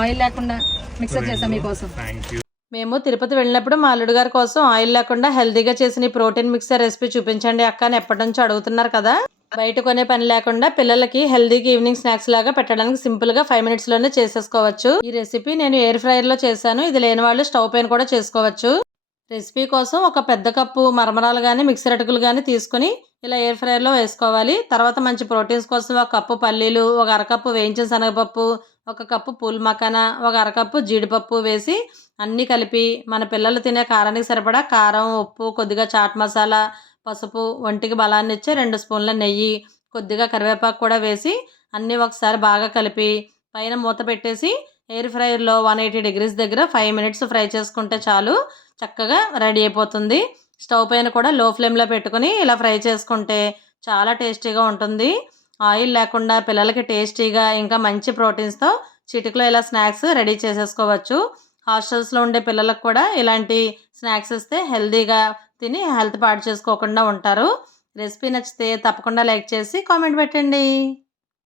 Oil లేకుండా mixer చేసాం మీకోసం. మేము తిరుపతి వెళ్ళినప్పుడు మా అల్లుడు గారి కోసం ఆయిల్ లేకుండా హెల్తీగా చేసిన ఈ ప్రోటీన్ మిక్సర్ రెసిపీ చూపించండి అక్క అని ఎప్పటి నుంచో అడుగుతున్నారు కదా. బయట కొనే పని లేకుండా పిల్లలకి హెల్తీగా ఈవినింగ్ స్నాక్స్ లాగా పెట్టడానికి సింపుల్గా ఫైవ్ మినిట్స్లోనే చేసేసుకోవచ్చు. ఈ రెసిపీ నేను ఎయిర్ ఫ్రైయర్లో చేశాను. ఇది లేని వాళ్ళు స్టవ్ పైన కూడా చేసుకోవచ్చు. రెసిపీ కోసం ఒక పెద్ద కప్పు మరమరాలు కానీ మిక్సర్ అటుకులు కానీ తీసుకుని ఇలా ఎయిర్ ఫ్రైయర్లో వేసుకోవాలి. తర్వాత మంచి ప్రోటీన్స్ కోసం ఒక కప్పు పల్లీలు ఒక అరకప్పు వేయించిన శనగపప్పు ఒక కప్పు పూల్ మకాన ఒక అరకప్పు జీడిపప్పు వేసి అన్నీ కలిపి మన పిల్లలు తినే కారానికి సరిపడా కారం ఉప్పు కొద్దిగా చాట్ మసాలా పసుపు ఒంటికి బలాన్ని ఇచ్చే రెండు స్పూన్ల నెయ్యి కొద్దిగా కరివేపాకు కూడా వేసి అన్నీ ఒకసారి బాగా కలిపి పైన మూత పెట్టేసి ఎయిర్ ఫ్రైయర్లో వన్ ఎయిటీ డిగ్రీస్ దగ్గర ఫైవ్ మినిట్స్ ఫ్రై చేసుకుంటే చాలు చక్కగా రెడీ అయిపోతుంది. స్టవ్ పైన కూడా లో ఫ్లేమ్లో పెట్టుకుని ఇలా ఫ్రై చేసుకుంటే చాలా టేస్టీగా ఉంటుంది. ఆయిల్ లేకుండా పిల్లలకి టేస్టీగా ఇంకా మంచి ప్రోటీన్స్తో చిటికలో ఇలా స్నాక్స్ రెడీ చేసేసుకోవచ్చు. హాస్టల్స్లో ఉండే పిల్లలకు కూడా ఇలాంటి స్నాక్స్ ఇస్తే హెల్తీగా తిని హెల్త్ పాడు చేసుకోకుండా ఉంటారు. రెసిపీ నచ్చితే తప్పకుండా లైక్ చేసి కామెంట్ పెట్టండి.